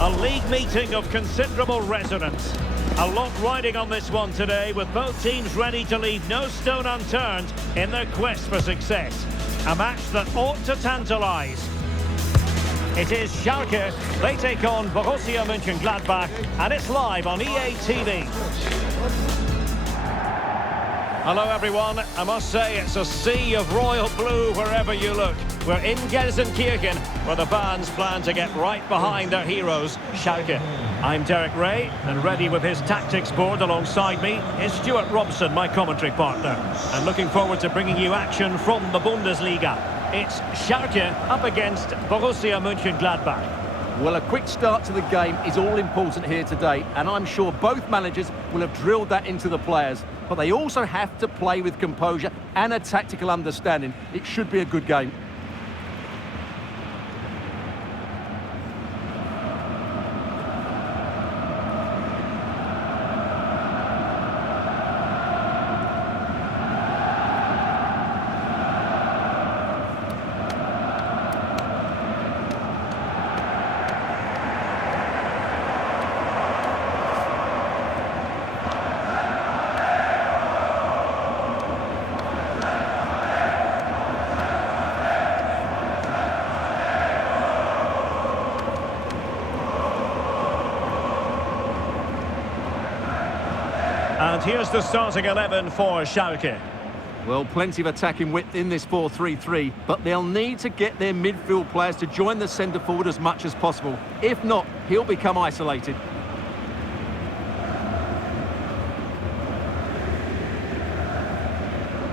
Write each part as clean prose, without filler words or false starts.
A league meeting of considerable resonance. A lot riding on this one today, with both teams ready to leave no stone unturned in their quest for success. A match that ought to tantalise. It is Schalke. They take on Borussia Mönchengladbach, and it's live on EA TV. Hello everyone, I must say it's a sea of royal blue wherever you look. We're in Gelsenkirchen, where the fans plan to get right behind their heroes, Schalke. I'm Derek Ray, and ready with his tactics board alongside me is Stuart Robson, my commentary partner. And looking forward to bringing you action from the Bundesliga. It's Schalke up against Borussia Mönchengladbach. Well, a quick start to the game is all important here today, and I'm sure both managers will have drilled that into the players. But they also have to play with composure and a tactical understanding. It should be a good game. And here's the starting 11 for Schalke. Well, plenty of attacking width in this 4-3-3, but they'll need to get their midfield players to join the centre forward as much as possible. If not, he'll become isolated.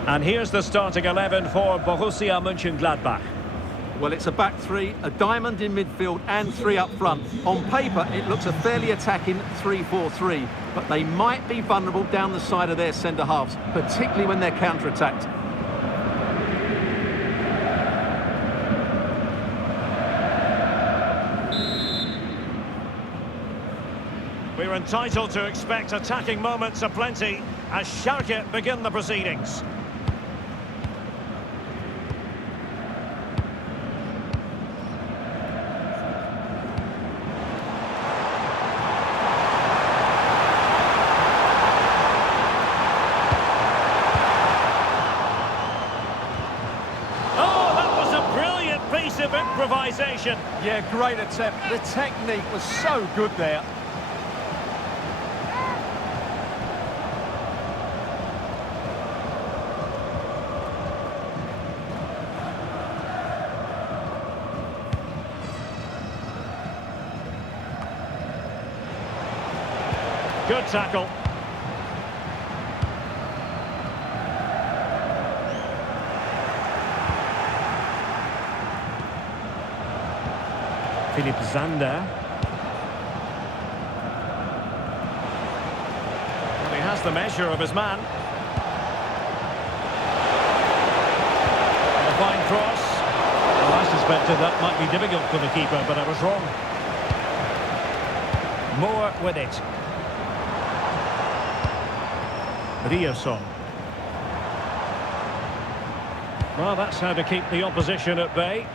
And here's the starting 11 for Borussia Mönchengladbach. Well, it's a back three, a diamond in midfield and three up front. On paper, it looks a fairly attacking 3-4-3, but they might be vulnerable down the side of their centre-halves, particularly when they're counter-attacked. We're entitled to expect attacking moments aplenty as Schalke begin the proceedings. Of improvisation. Yeah, great attempt. The technique was so good there. Good tackle. Philipp Zander. Well, he has the measure of his man. And a fine cross. Well, I suspected that might be difficult for the keeper, but I was wrong. Moore with it. Ryerson. Well, that's how to keep the opposition at bay.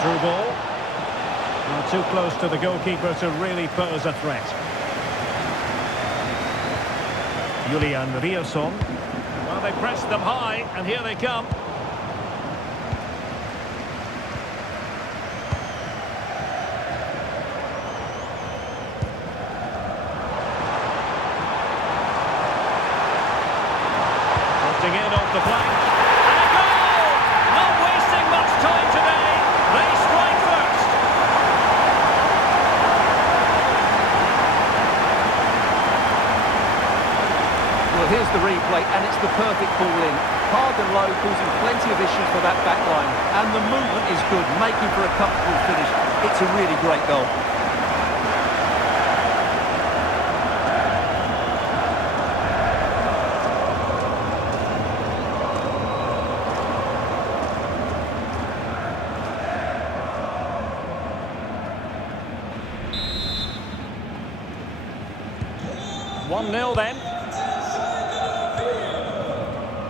Through ball. Not too close to the goalkeeper to really pose a threat. Julian Ryerson. Well, they pressed them high, and here they come. Drifting in off the flank. And a goal! Not wasting much time today. They strike first. Well, here's the replay, and it's the perfect ball in. Hard and low, causing plenty of issues for that back line. And the movement is good, making for a comfortable finish. It's a really great goal.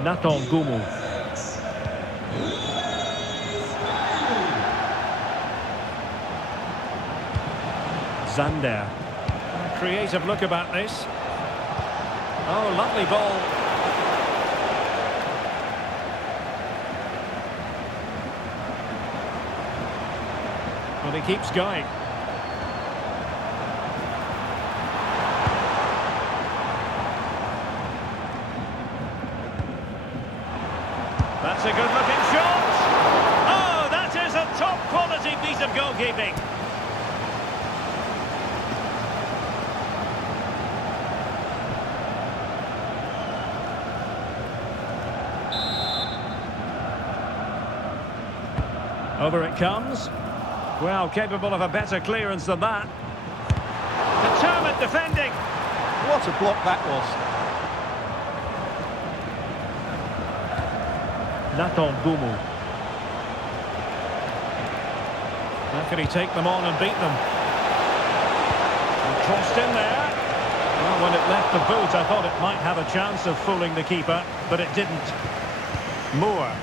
Naton Gumu. Zander. Creative look about this. Oh, lovely ball. Well, he keeps going. That's a good-looking shot. Oh, that is a top-quality piece of goalkeeping. Over it comes. Well, capable of a better clearance than that. Determined defending. What a block that was. Naton Gumu. How can he take them on and beat them? And crossed in there. Well, when it left the boot, I thought it might have a chance of fooling the keeper, but it didn't. Moore.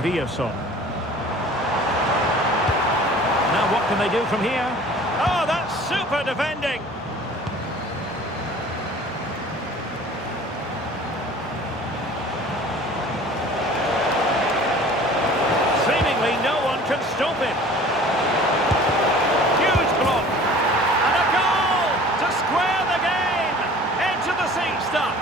Riasson. Now what can they do from here? Oh, that's super defending. Seemingly no one can stop him. Huge block. And a goal to square the game. Edge of the seat stuff.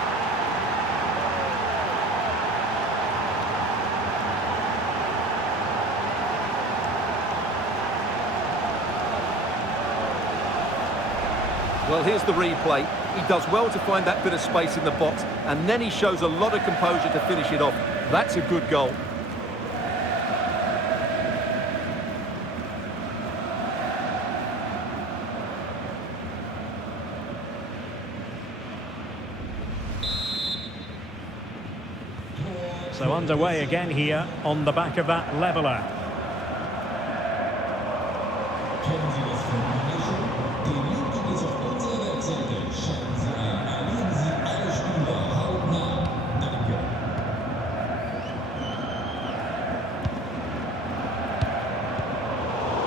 Well, here's the replay. He does well to find that bit of space in the box, and then he shows a lot of composure to finish it off. That's a good goal. So underway again here on the back of that leveller.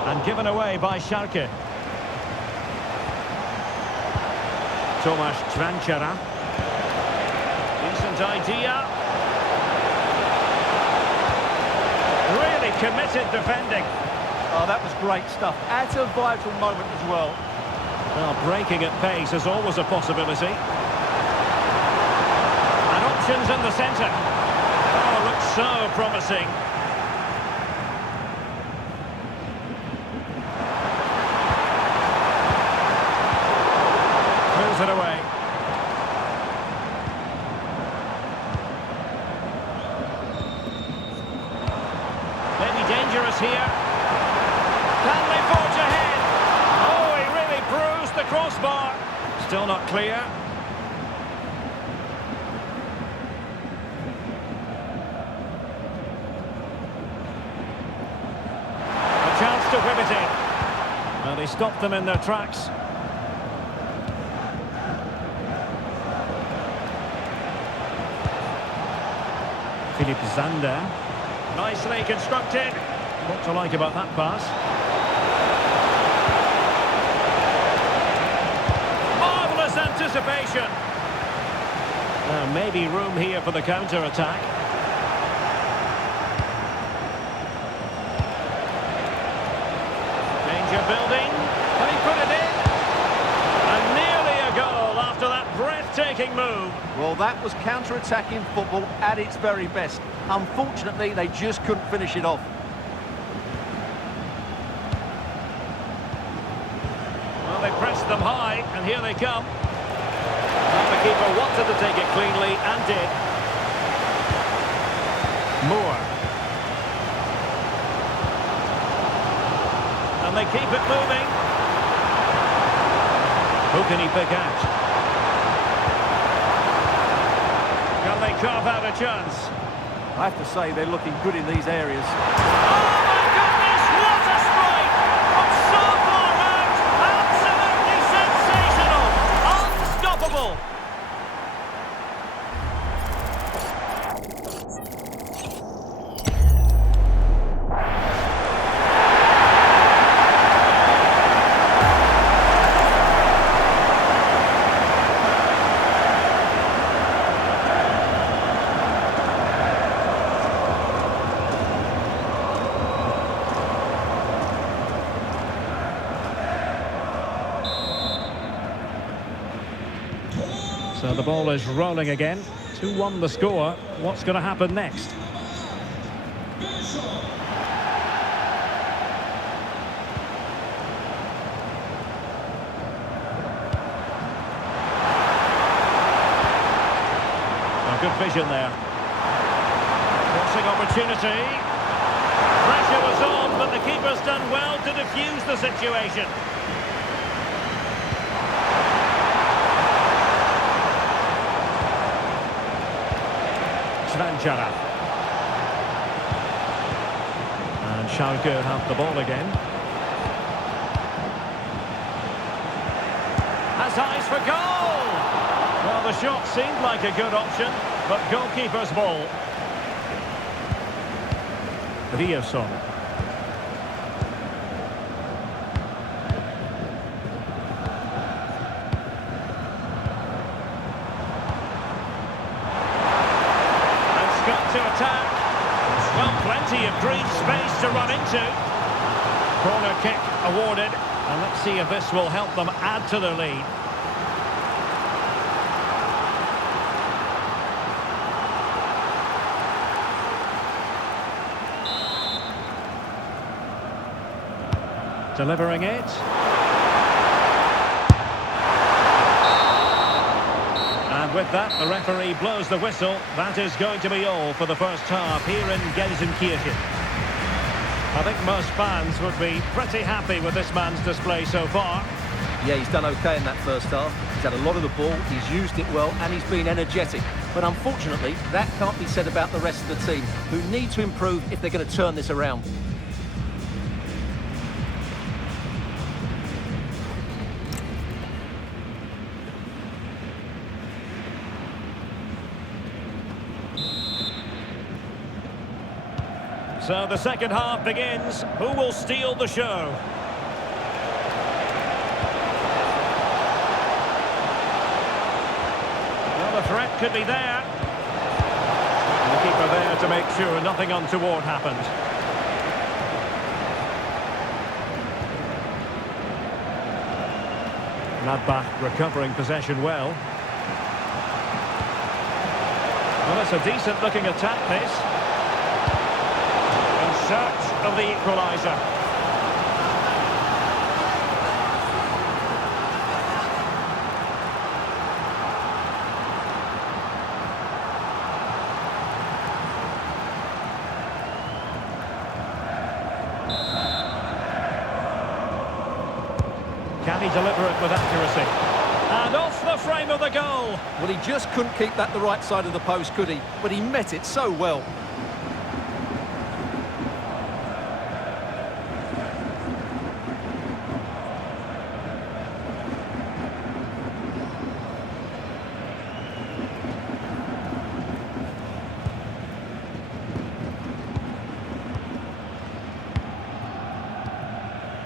And given away by Schalke. Tomasz Tranchera. Decent idea. Really committed defending. Oh, that was great stuff. At a vital moment as well. Well, breaking at pace is always a possibility. And options in the centre. Oh, looks so promising. Pulls it away. Maybe dangerous here. Can they forge ahead? Oh, he really bruised the crossbar. Still not clear. A chance to whip it in. Well, he stopped them in their tracks. Philipp Zander. Nicely constructed. What to like about that pass? Marvellous anticipation. Maybe room here for the counter-attack. Danger building. Can he put it in? And nearly a goal after that breathtaking move. Well, that was counter-attacking football at its very best. Unfortunately, they just couldn't finish it off. Well, they pressed them high, and here they come. And the keeper wanted to take it cleanly, and did. Moore. And they keep it moving. Who can he pick out? Can they carve out a chance? I have to say, they're looking good in these areas. Oh my goodness, what a strike! From so far out, absolutely sensational! So the ball is rolling again. 2-1 the score. What's going to happen next? Good vision there. Crossing opportunity. Pressure was on, but the keeper's done well to defuse the situation. Svanchara. And Schalke have the ball again. Has eyes for goal! Well, the shot seemed like a good option, but goalkeeper's ball. Rioson. And Scott to attack. Well, plenty of green space to run into. Corner kick awarded. And let's see if this will help them add to their lead. Delivering it. And with that, the referee blows the whistle. That is going to be all for the first half here in Gelsenkirchen. I think most fans would be pretty happy with this man's display so far. Yeah, he's done okay in that first half. He's had a lot of the ball, he's used it well, and he's been energetic. But unfortunately, that can't be said about the rest of the team, who need to improve if they're going to turn this around. So the second half begins. Who will steal the show? Well, the threat could be there. And the keeper there to make sure nothing untoward happened. Gladbach recovering possession well. Well, it's a decent looking attack, this. Search of the equaliser. Can he deliver it with accuracy? And off the frame of the goal. Well, he just couldn't keep that the right side of the post, could he? But he met it so well.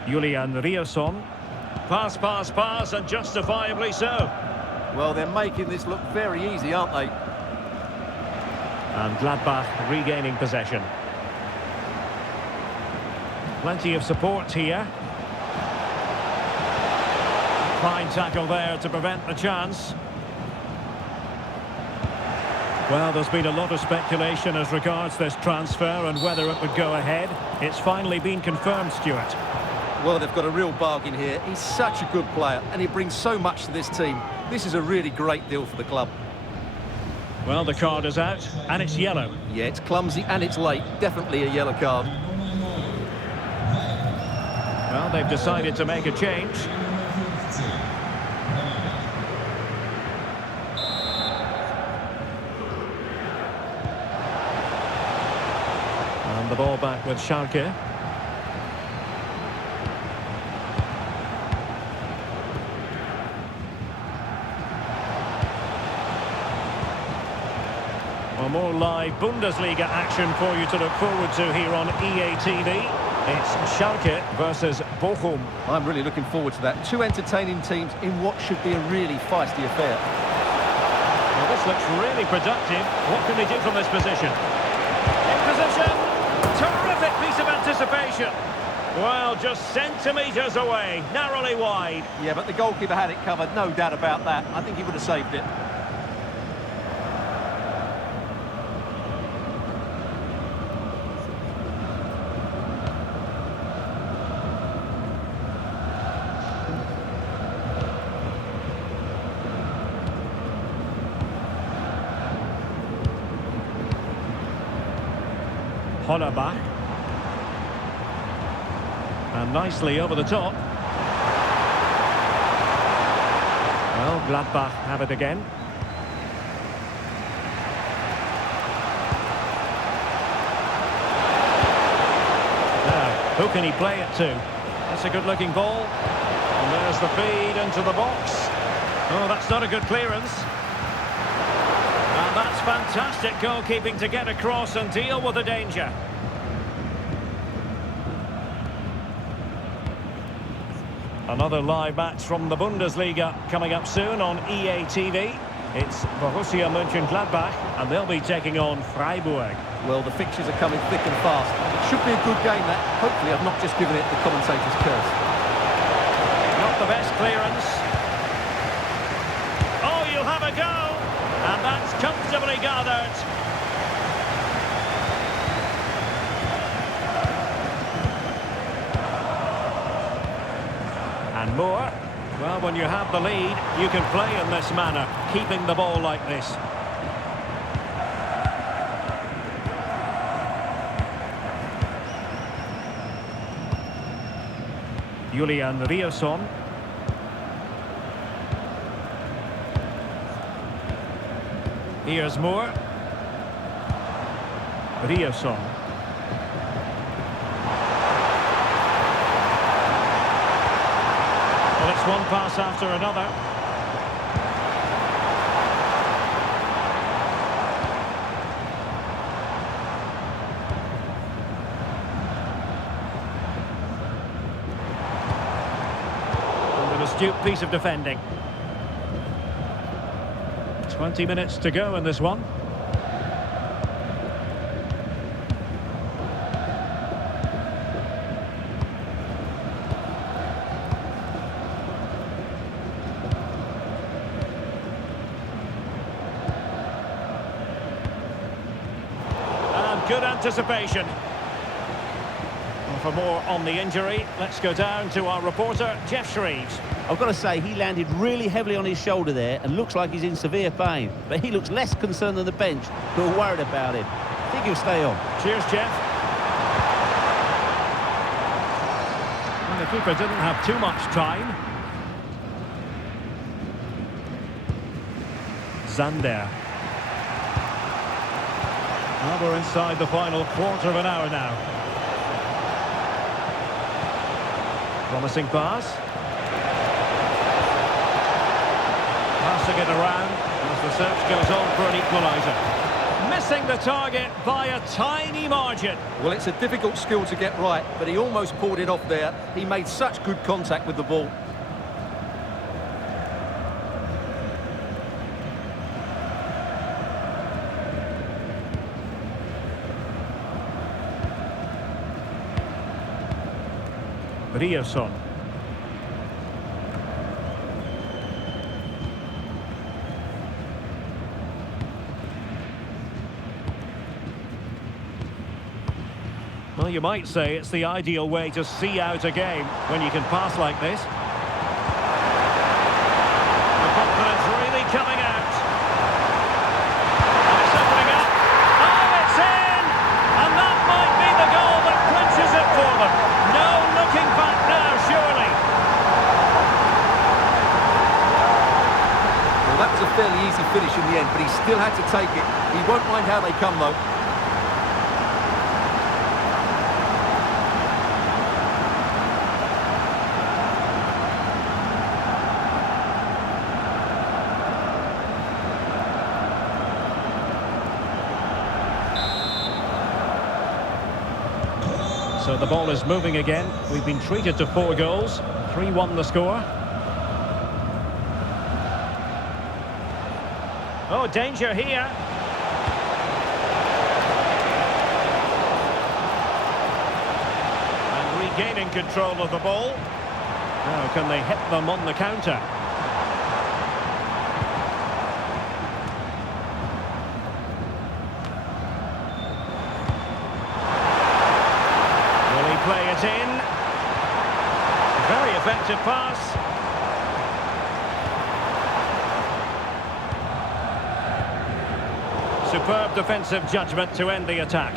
Julian Rioson. Pass, pass, pass, and justifiably so. Well, they're making this look very easy, aren't they? And Gladbach regaining possession. Plenty of support here. Fine tackle there to prevent the chance. Well, there's been a lot of speculation as regards this transfer and whether it would go ahead. It's finally been confirmed, Stuart. Well, they've got a real bargain here. He's such a good player and he brings so much to this team. This is a really great deal for the club. Well, the card is out and it's yellow. Yeah, it's clumsy and it's late. Definitely a yellow card. Well, they've decided to make a change. And the ball back with Schalke. Well, more live Bundesliga action for you to look forward to here on EA TV. It's Schalke versus Bochum. I'm really looking forward to that. Two entertaining teams in what should be a really feisty affair. Well, this looks really productive. What can they do from this position? In position. Terrific piece of anticipation. Well, just centimetres away, narrowly wide. Yeah, but the goalkeeper had it covered, no doubt about that. I think he would have saved it. Hollerbach. And nicely over the top. Well, Gladbach have it again. Now, who can he play it to? That's a good-looking ball. And there's the feed into the box. Oh, that's not a good clearance. And that's fantastic goalkeeping to get across and deal with the danger. Another live match from the Bundesliga coming up soon on EA TV. It's Borussia Mönchengladbach, and they'll be taking on Freiburg. Well, the fixtures are coming thick and fast. It should be a good game, that. Hopefully, I've not just given it the commentator's curse. Not the best clearance. Oh, you'll have a go! And that's comfortably gathered. And more. Well, when you have the lead, you can play in this manner, keeping the ball like this. Julian Riosson. Here's Moore. Riosson. Well, it's one pass after another. And an astute piece of defending. 20 minutes to go in this one. And good anticipation. And for more on the injury, let's go down to our reporter, Jeff Shreves. I've got to say, he landed really heavily on his shoulder there and looks like he's in severe pain. But he looks less concerned than the bench, who are worried about him. I think he'll stay on. Cheers, Jeff. And the keeper didn't have too much time. Zander. Well, we're inside the final quarter of an hour now. Promising pass. Passing it around as the search goes on for an equaliser. Missing the target by a tiny margin. Well, it's a difficult skill to get right, but he almost pulled it off there. He made such good contact with the ball. Riosson. Well, you might say it's the ideal way to see out a game when you can pass like this. The confidence really coming out. And it's opening up. Oh, it's in! And that might be the goal that clinches it for them. No looking back now, surely. Well, that was a fairly easy finish in the end, but he still had to take it. He won't mind how they come, though. So the ball is moving again. We've been treated to 4 goals. 3-1 the score. Oh, danger here. And regaining control of the ball. Now, can they hit them on the counter? Play it in. Very effective pass. Superb defensive judgment to end the attack.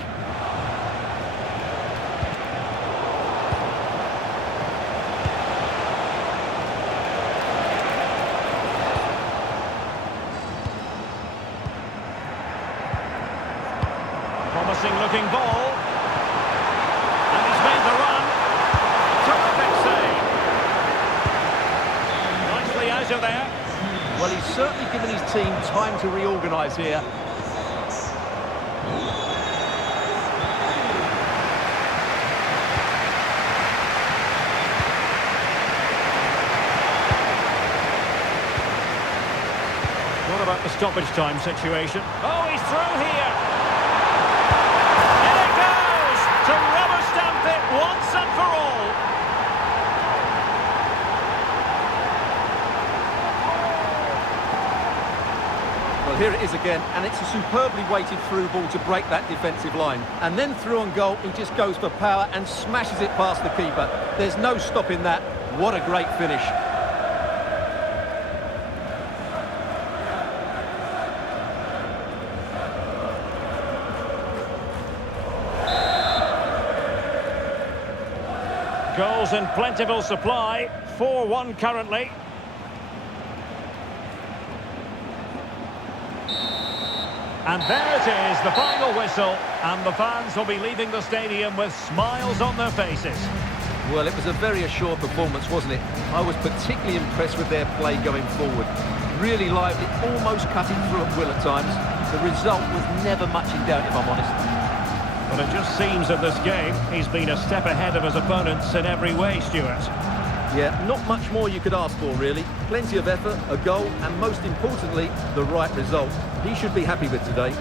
looking ball. And he's made the run. Terrific save. Nicely out of there. Well, he's certainly given his team time to reorganise here. What about the stoppage time situation? Oh, he's through here. In it goes to rubber stamp it once and for all. Well, here it is again, and it's a superbly weighted through ball to break that defensive line. And then through on goal, he just goes for power and smashes it past the keeper. There's no stopping that. What a great finish. Goals in plentiful supply. 4-1 currently. And there it is, the final whistle. And the fans will be leaving the stadium with smiles on their faces. Well, it was a very assured performance, wasn't it? I was particularly impressed with their play going forward. Really lively, almost cutting through at will at times. The result was never much in doubt, if I'm honest. But it just seems in this game, he's been a step ahead of his opponents in every way, Stuart. Yeah, not much more you could ask for, really. Plenty of effort, a goal, and most importantly, the right result. He should be happy with today.